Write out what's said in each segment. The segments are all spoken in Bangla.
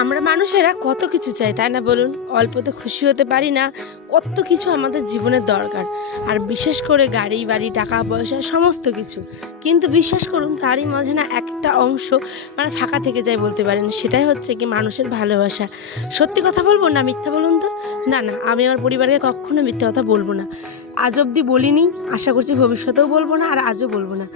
আমরা মানুষেরা কত কিছু চাই, তাই না বলুন? অল্পতে খুশি হতে পারি না, কত কিছু আমাদের জীবনের দরকার। আর বিশেষ করে গাড়ি, বাড়ি, টাকা, পয়সা, সমস্ত কিছু। কিন্তু বিশ্বাস করুন, তারই মাঝে না একটা অংশ মানে ফাঁকা থেকে যায় বলতে পারেন। সেটাই হচ্ছে কি মানুষের ভালোবাসা। সত্যি কথা বলব না মিথ্যা বলুন তো? না না, আমি আমার পরিবারকে কখনো মিথ্যা কথা বলব না। আজ অবধি বলিনি, আশা করছি ভবিষ্যতেও বলব না, আর আজও বলব না।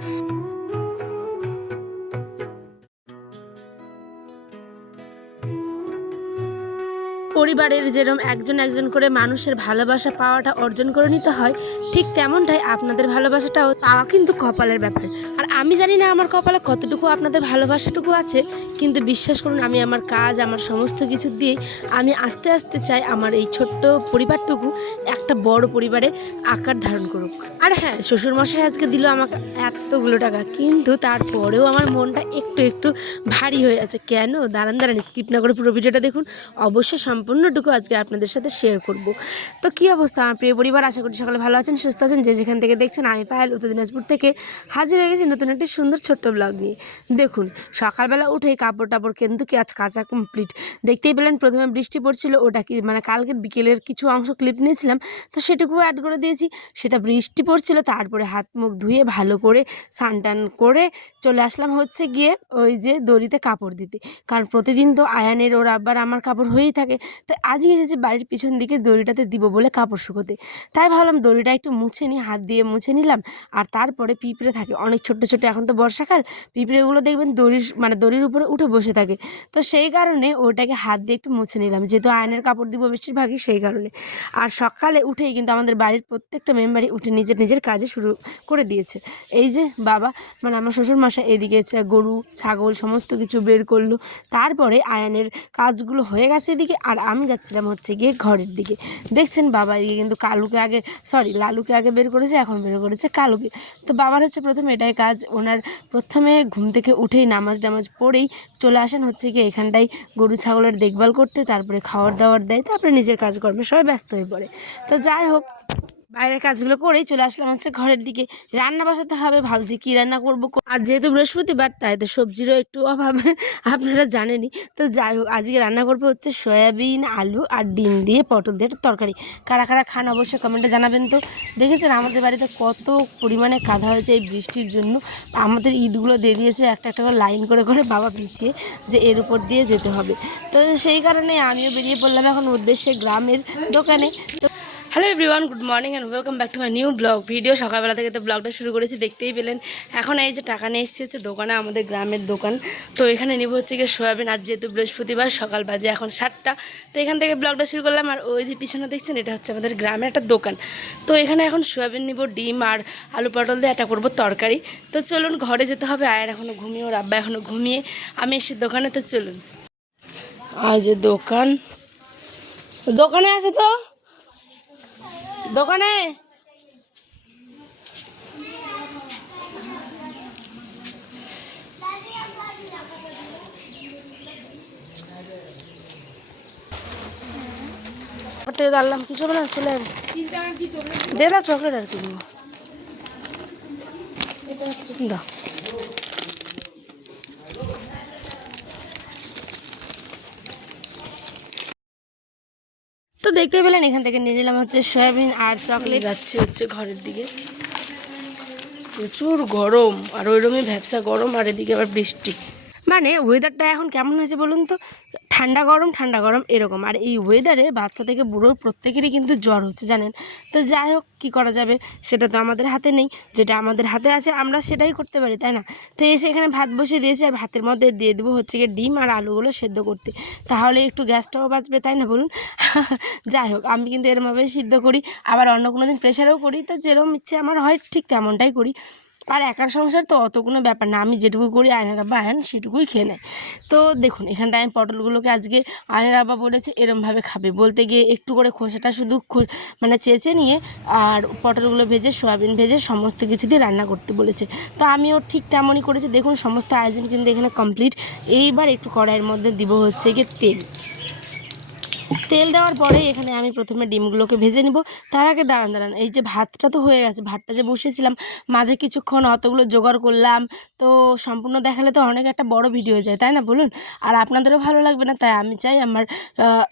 পরিবারের যেরকম একজন একজন করে মানুষের ভালোবাসা পাওয়াটা অর্জন করে নিতে হয়, ঠিক তেমনটাই আপনাদের ভালোবাসাটাও পাওয়া কিন্তু কপালের ব্যাপার। আর আমি জানি না আমার কপালে কতটুকু আপনাদের ভালোবাসাটুকু আছে, কিন্তু বিশ্বাস করুন আমি আমার কাজ, আমার সমস্ত কিছু দিয়ে আমি আস্তে আস্তে চাই আমার এই ছোট্ট পরিবারটুকু একটা বড় পরিবারে আকার ধারণ করুক। আর হ্যাঁ শ্বশুরমশাই আজকে দিল আমাকে এতগুলো টাকা, কিন্তু তারপরেও আমার মনটা একটু একটু ভারী হয়ে আছে। কেন? দাঁড়ান দাঁড়ান স্কিপ না করে পুরো ভিডিওটা দেখুন। অবশ্যই সম্পূর্ণটুকু আজকে আপনাদের সাথে শেয়ার করব। তো কী অবস্থা? আমার প্রিয় পরিবার, আশা করি সকালে ভালো আছেন, সুস্থ আছেন। যে যেখান থেকে দেখছেন, আমি পায়েল, উত্তর দিনাজপুর থেকে হাজির হয়ে গেছি নতুন একটি সুন্দর ছোট্ট ব্লগ নিয়ে। দেখুন, সকালবেলা উঠেই কাপড় টাপড় কিন্তু কি আজ কাঁচা কমপ্লিট দেখতেই পেলেন, প্রথমে বৃষ্টি পড়ছিল, ওটা কি মানে কালকের বিকেলের কিছু অংশ ক্লিপ নিয়েছিলাম। তো সেটুকু অ্যাড করে দিয়েছি। সেটা বৃষ্টি পড়ছিল, তারপরে হাত মুখ ধুয়ে ভালো করে সানটান করে চলে আসলাম হচ্ছে গিয়ে ওই যে দড়িতে কাপড় দিতে। কারণ প্রতিদিন তো আয়ানের, ওর আবার আমার কাপড় হয়েই থাকে। তো আজই এসেছি বাড়ির পিছন দিকে দড়িটাতে দিব বলে কাপড় শুকোতে। তাই ভাবলাম দড়িটা একটু মুছে নিই হাত দিয়ে মুছে নিলাম। আর তারপরে পিঁপড়ে থাকে। অনেক ছোট্ট ছোট্ট, এখন তো বর্ষাকাল। পিঁপড়েগুলো দেখবেন দড়ির মানে দড়ির উপরে উঠে বসে থাকে। তো সেই কারণে ওটাকে হাত দিয়ে একটু মুছে নিলাম। যেহেতু আয়নের কাপড় দিব বেশিরভাগই সেই কারণে। আর সকালে উঠেই কিন্তু আমাদের বাড়ির প্রত্যেকটা মেম্বারই উঠে নিজের নিজের কাজে শুরু করে দিয়েছে। এই যে বাবা মানে আমার শ্বশুর মশাই এদিকে গরু, ছাগল, সমস্ত কিছু বের করল। তারপরে আয়নের কাজগুলো হয়ে গেছে এদিকে। আর আমি যাচ্ছিলাম হচ্ছে গিয়ে ঘরের দিকে। দেখছেন বাবা গিয়ে কিন্তু কালুকে আগে সরি লালুকে আগে বের করেছে, এখন বের করেছে কালুকে। তো বাবার হচ্ছে প্রথমে এটাই কাজ, ওনার প্রথমে ঘুম থেকে উঠেই নামাজ টামাজ পড়েই চলে আসেন হচ্ছে গিয়ে এখানটাই গরু ছাগলের দেখভাল করতে, তারপরে খাওয়ার দাওয়ার দেয়, তারপরে নিজের কাজকর্মে সবাই ব্যস্ত হয়ে পড়ে। তো যাই হোক বাইরের কাজগুলো করেই চলে আসলাম হচ্ছে ঘরের দিকে। রান্না বসাতে হবে, ভাবছি কি রান্না করব আর যেহেতু বৃহস্পতিবার, তাই তো সবজিরও একটু অভাব, আপনারা জানেনই। তো যাই হোক, আজকে রান্না করব হচ্ছে সয়াবিন, আলু আর ডিম দিয়ে পটল দিয়ে তরকারি। কারা কারা খান অবশ্যই কমেন্টে জানাবেন তো। দেখেছেন আমাদের বাড়িতে কত পরিমাণে কাঁধা হয়েছে এই বৃষ্টির জন্য। আমাদের ইটগুলো দিয়ে দিয়েছে, একটা একটা করে লাইন করে করে বাবা পিছিয়ে যে এর উপর দিয়ে যেতে হবে। তো সেই কারণে আমিও বেরিয়ে পড়লাম এখন উদ্দেশ্যে গ্রামের দোকানে। তো hello everyone good morning and welcome back to my new blog video সকালবেলা থেকে তো ব্লগটা শুরু করেছি, দেখতেই পেলেন। এখন এই যে টাকা নিয়ে এসেছি, হচ্ছে দোকানে, আমাদের গ্রামের দোকান। তো এখানে নিব হচ্ছে গিয়ে সোয়াবিন। আজ যেহেতু বৃহস্পতিবার, সকাল বাজে এখন সাতটা। তো এখান থেকে ব্লগটা শুরু করলাম। আর ওই যে পিছনে দেখছেন, এটা হচ্ছে আমাদের গ্রামের একটা দোকান। তো এখানে এখন সোয়াবিন নিব, ডিম আর আলু পটল দিয়ে একটা করব তরকারি। তো চলুন, ঘরে যেতে হবে। আয়ের এখনও ঘুমিয়ে, ওর আব্বা এখনও ঘুমিয়ে। আমি এসে দোকানে তো চলুন। আজ যে দোকান। দোকানে আছে তো? দোকানে? থেকে দাঁড়ালাম কিছু হবে না চলে দে দা চকলেট আর কিনবো দাও। তো দেখতে পেলেন এখান থেকে নিয়ে নিলাম হচ্ছে সয়াবিন আর চকলেট। যাচ্ছে হচ্ছে ঘরের দিকে। প্রচুর গরম আর ওইরকমই ভ্যাবসা গরম আর এদিকে আবার বৃষ্টি। মানে ওয়েদারটা এখন কেমন হয়েছে বলুন তো? ঠান্ডা গরম ঠান্ডা গরম এরকম। আর এই ওয়েদারে বাচ্চা থেকে বুড়ো প্রত্যেকেরই কিন্তু জ্বর হচ্ছে, জানেন? তো যাই হোক, কী করা যাবে? সেটা তো আমাদের হাতে নেই। যেটা আমাদের হাতে আছে, আমরা সেটাই করতে পারি, তাই না? তো এসে এখানে ভাত বসিয়ে দিয়েছি, আর ভাতের মধ্যে দিয়ে দেবো হচ্ছে গিয়ে ডিম আর আলুগুলো সেদ্ধ করতে। তাহলে একটু গ্যাসটাও বাঁচবে, তাই না বলুন? যাই হোক, আমি কিন্তু এরমভাবে সিদ্ধ করি। আবার অন্য কোনো দিন প্রেশারেও করি, তো যেরকম ইচ্ছে আমার হয়, ঠিক তেমনটাই করি। আর একার সংসার তো অত কোনো ব্যাপার না। আমি যেটুকু করি, আয়নার আব্বা আয়ন, সেটুকুই খেয়ে নেয়। তো দেখুন, এখানটায় আমি পটলগুলোকে আজকে আয়নার আব্বা বলেছে, এরমভাবে খাবে। বলতে গিয়ে একটু করে খোসাটা শুধু মানে চেঁচে নিয়ে আর পটলগুলো ভেজে, সয়াবিন ভেজে, সমস্ত কিছু দিয়ে রান্না করতে বলেছে। তো আমিও ঠিক তেমনই করেছি। দেখুন, সমস্ত আয়োজন কিন্তু এখানে কমপ্লিট এইবার একটু কড়াইয়ের মধ্যে দিব হচ্ছে গিয়ে তেল। তেল দেওয়ার পরে এখানে আমি প্রথমে ডিমগুলোকে ভেজে নিব। তার আগে দাঁড়ান দাঁড়ান, এই যে ভাতটা তো হয়ে গেছে, ভাতটা যে বসিয়েছিলাম, মাঝে কিছুক্ষণ অতগুলো জোগাড় করলাম। তো সম্পূর্ণ দেখালে তো অনেক একটা বড় ভিডিও হয়ে যায়, তাই না বলুন? আর আপনাদেরও ভালো লাগবে না, তাই আমি চাই আমার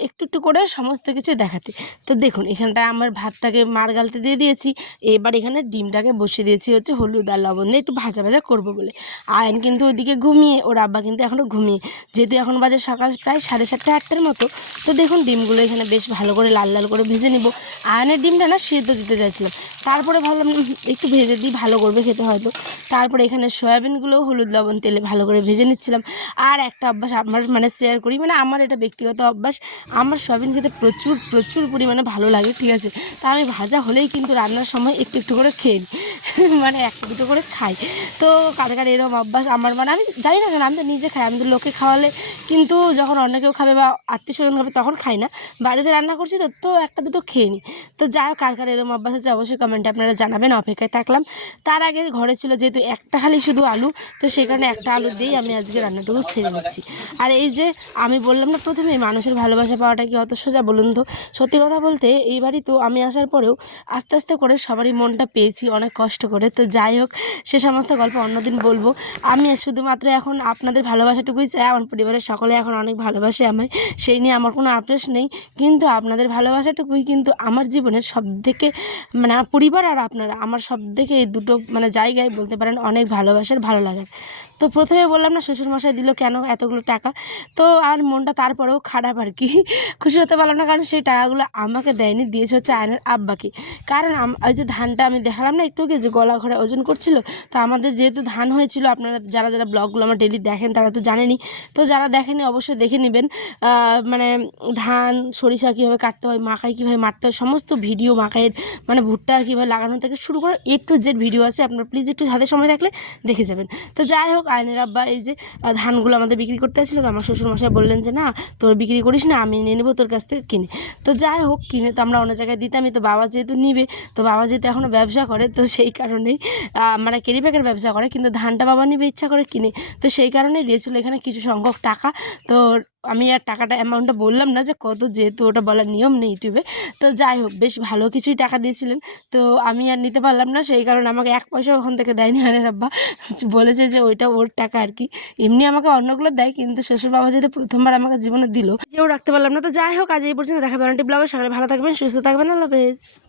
একটু একটু করে সমস্ত কিছু দেখাতে। তো দেখুন, এখানটায় আমার ভাতটাকে মার গালতে দিয়ে দিয়েছি। এবার এখানে ডিমটাকে বসিয়ে দিয়েছি হচ্ছে হলুদ আর লবণ দিয়ে একটু ভাজা ভাজা করব বলে। আয়ন কিন্তু ওদিকে ঘুমিয়ে, ওর আব্বা কিন্তু এখনও ঘুমিয়ে। যেহেতু এখন বাজে সকাল প্রায় সাড়ে সাতটা আটটার মতো। তো দেখুন ডিমগুলো এখানে বেশ ভালো করে লাল লাল করে ভেজে নিব। আয়নের ডিমটা না সেদ্ধ দিতে চাইছিলাম। তারপরে ভাবলাম একটু ভেজে দিই, ভালো করবে খেতে হয়তো। তারপরে এখানে সয়াবিনগুলো হলুদ লবণ তেলে ভালো করে ভেজে নিচ্ছিলাম। আর একটা অভ্যাস আমার মানে শেয়ার করি মানে আমার এটা ব্যক্তিগত অভ্যাস। আমার সয়াবিন খেতে প্রচুর প্রচুর পরিমাণে ভালো লাগে, ঠিক আছে? তা আমি ভাজা হলেই কিন্তু রান্নার সময় একটু একটু করে খেয়ে নিই। মানে একটা, দুটো করে খাই। তো কার কার এরকম অভ্যাস আমার মানে আমি জানি না কেন, আমি তো নিজে খাই, আমি তো লোকে খাওয়ালে কিন্তু যখন অন্য কেউ খাবে বা আত্মীয় স্বজন খাবে তখন খাই না, বাড়িতে রান্না করছি তো তো একটা দুটো খেয়ে নিই তো যাই হোক, কার কার এরকম অভ্যাস আছে অবশ্যই কমেন্টে আপনারা জানাবেন, অপেক্ষায় থাকলাম। তার আগে ঘরে ছিল যেহেতু একটা খালি শুধু আলু, তো কারণে একটা আলু দিয়েই আমি আজকে রান্নাটুকু ছেড়ে নিচ্ছি আর এই যে আমি বললাম না প্রথমে, মানুষের ভালোবাসা পাওয়াটা কি অত সোজা বলুন তো? সত্যি কথা বলতে এই বাড়ি তো আমি আসার পরেও আস্তে আস্তে করে সবারই মনটা পেয়েছি, অনেক কষ্ট করে। তো যাই হোক, সে সমস্ত গল্প অন্যদিন বলব। আমি শুধুমাত্র এখন আপনাদের ভালোবাসাটুকুই চাই, আমার পরিবারের সকলে এখন অনেক ভালোবাসে আমায়। সেই নিয়ে আমার কোনো আপডেট নেই, কিন্তু আপনাদের ভালোবাসাটুকুই কিন্তু আমার জীবনের সব থেকে মানে পরিবার আর আপনারা। আমার সব থেকে এই দুটো মানে জায়গায় বলতে পারেন অনেক ভালোবাসার, ভালো লাগার। তো প্রথমে বললাম না, শ্বশুরমশাই দিল কেন এতগুলো টাকা? তো আর মনটা তারপরেও খারাপ আর কি। খুশি হতে পারলাম না, কারণ সেই টাকাগুলো আমাকে দেয়নি, দিয়েছে হচ্ছে আয়নের আব্বাকে। কারণ ওই যে ধানটা আমি দেখালাম না একটু যে গলা ঘরে ওজন করছিল, তো আমাদের যেহেতু ধান হয়েছিল, আপনারা যারা যারা ব্লগগুলো আমার ডেলি দেখেন, তারা তো জানেনি তো যারা দেখেনি, অবশ্যই দেখে নেবেন। মানে ধান সরিষা কীভাবে কাটতে হয় মাকাই কীভাবে মারতে হয়, সমস্ত ভিডিও মাকাইয়ের মানে ভুট্টা কীভাবে লাগানো থেকে শুরু করে এ টু জেড ভিডিও আছে, আপনারা প্লিজ একটু হাতে সময় থাকলে দেখে যাবেন। তো যাই হোক, আয়নের আব্বা এই যে ধানগুলো আমাদের বিক্রি করতে আসছিল, তো আমার শ্বশুরমশাই বললেন যে, না, তোর বিক্রি করিস না, আমি নিয়ে নেব তোর কাছ থেকে কিনে। তো যাই হোক, কিনে তো আমরা অন্য জায়গায় দিতামই, তো বাবা যেহেতু নিবে, তো বাবা যেহেতু এখনও ব্যবসা করে, তো সেই কারণেই মানে কেরি প্যাকের ব্যবসা করে, কিন্তু ধানটা বাবা নিবে ইচ্ছা করে কিনে। তো সেই কারণেই দিয়েছিল এখানে কিছু সংখ্যক টাকা, তো আমি আর টাকাটা অ্যামাউন্টটা বললাম না যে কত, যেহেতু ওটা বলার নিয়ম নেই ইউটিউবে। তো যাই হোক, বেশ ভালো কিছুই টাকা দিয়েছিলেন। তো আমি আর নিতে পারলাম না, সেই কারণে আমাকে এক পয়সা ওখান থেকে দেয়নি। আরে আব্বা বলেছে যে ওইটা ওর টাকা আর কি। এমনি আমাকে অন্যগুলো দেয়, কিন্তু শ্বশুর বাবা যেহেতু প্রথমবার আমাকে জীবনে দিল যেও রাখতে পারলাম না। তো যাই হোক, আজ এই পর্যন্ত। দেখা ব্যানারটি ব্লগে সকালে ভালো থাকবেন, সুস্থ থাকবেন। আল্লাহ হাফেজ।